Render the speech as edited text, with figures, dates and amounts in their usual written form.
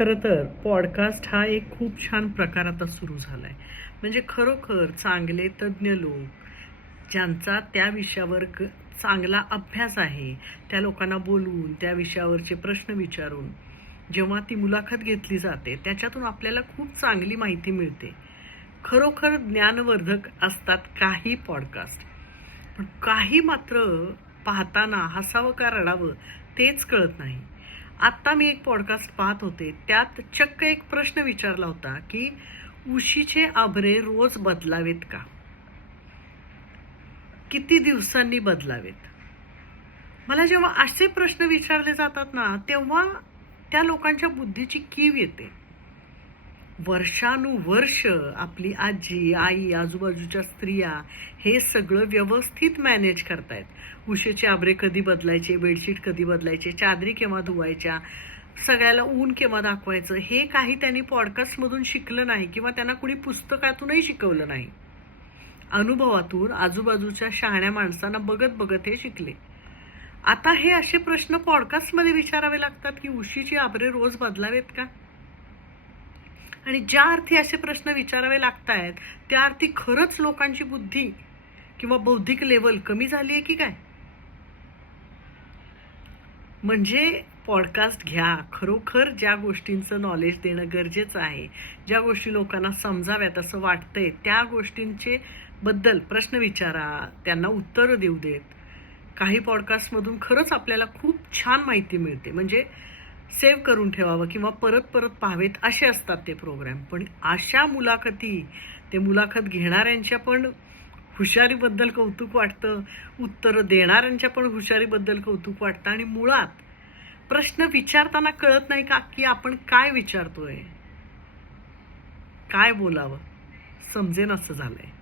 खरं तर पॉडकास्ट हा एक खूप छान प्रकार आता सुरू झाला आहे. म्हणजे खरोखर चांगले तज्ज्ञ लोक, ज्यांचा त्या विषयावर चांगला अभ्यास आहे, त्या लोकांना बोलवून, त्या विषयावरचे प्रश्न विचारून, जेव्हा ती मुलाखत घेतली जाते, त्याच्यातून आपल्याला खूप चांगली माहिती मिळते. खरोखर ज्ञानवर्धक असतात काही पॉडकास्ट. पण काही मात्र पाहताना हसावं का रडावं तेच कळत नाही. आत्ता मी एक पॉडकास्ट पाहत होते. त्यात चक्क एक प्रश्न विचारला होता, की उशीचे आभरे रोज बदलावेत का? किती दिवसांनी बदलावेत? मला जेव्हा असे प्रश्न विचारले जातात ना, तेव्हा त्या लोकांच्या बुद्धीची कीव येते. वर्षानुवर्ष आपली आजी, आई, आजूबाजूच्या स्त्रिया हे सगळं व्यवस्थित मॅनेज करतायत. उशीचे आभरे कधी बदलायचे, बेडशीट कधी बदलायचे, चादरी केव्हा धुवायच्या, सगळ्याला ऊन केव्हा दाखवायचं, हे काही त्यांनी पॉडकास्टमधून शिकलं नाही किंवा त्यांना कुणी पुस्तकातूनही शिकवलं नाही. अनुभवातून आजूबाजूच्या शहाण्या माणसांना बघत बघत हे शिकले. आता हे असे प्रश्न पॉडकास्टमध्ये विचारावे लागतात, की उशीची आभरे रोज बदलावेत का? आणि ज्या अर्थी असे प्रश्न विचारावे लागतायत, त्या अर्थी खरंच लोकांची बुद्धी किंवा बौद्धिक लेवल कमी झाली आहे की काय? म्हणजे पॉडकास्ट घ्या. खरोखर ज्या गोष्टींचं नॉलेज देणं गरजेचं आहे, ज्या गोष्टी लोकांना समजाव्यात असं वाटतंय, त्या गोष्टींचे बद्दल प्रश्न विचारा, त्यांना उत्तरं देऊ देत. काही पॉडकास्टमधून खरंच आपल्याला खूप छान माहिती मिळते. म्हणजे सेव्ह करून ठेवावं किंवा परत परत पाहावेत असे असतात ते प्रोग्राम. पण अशा मुलाखती, ते मुलाखत घेणाऱ्यांच्या पण हुशारीबद्दल कौतुक वाटतं, उत्तरं देणाऱ्यांच्या पण हुशारीबद्दल कौतुक वाटतं आणि मुळात प्रश्न विचारताना कळत नाही का, की आपण काय विचारतोय, काय बोलावं समजेन असं झालंय.